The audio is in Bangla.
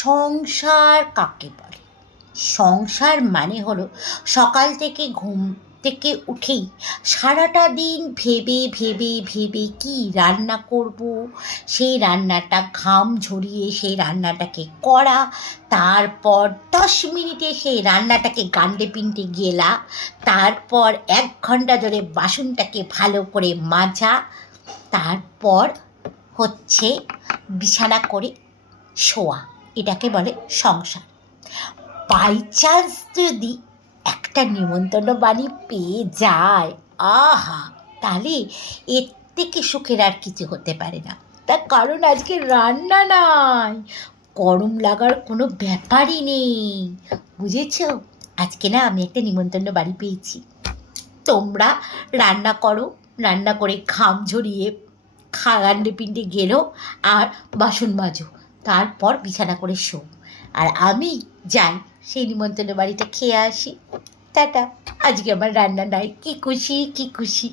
সংসার কাকে বলে? সংসার মানে হলো সকাল থেকে ঘুম থেকে উঠেই সারাটা দিন ভেবে ভেবে ভেবে কী রান্না করব, সেই রান্নাটা ঘাম ঝরিয়ে সেই রান্নাটাকে করা, তারপর 10 মিনিটে সেই রান্নাটাকে গান্ডে পিন্ডে গেলা, তারপর 1 ঘন্টা ধরে বাসনটাকে ভালো করে মাজা, তারপর হচ্ছে বিছানা করে শোয়া। এটাকে বলে সংসার। বাই চান্স যদি একটা নিমন্ত্রণ বাড়ি পেয়ে যায়, আহা, তাহলে এর থেকে সুখের আর কিছু হতে পারে না। তার কারণ আজকে রান্না নাই, গরম লাগার কোনো ব্যাপারই নেই, বুঝেছ? আজকে না আমি একটা নিমন্ত্রণ বাড়ি পেয়েছি, তোমরা রান্না করো, রান্না করে ঘাম ঝরিয়ে গান্ডে পিন্ডে গেলো, আর বাসন মাজো, তারপর বিছানা করে শো, আর আমি যাই সেই নিমন্ত্রণ বাড়িটা খেয়ে আসি। টাটা। আজকে আমার রান্না নাই, কি খুশি কি খুশি।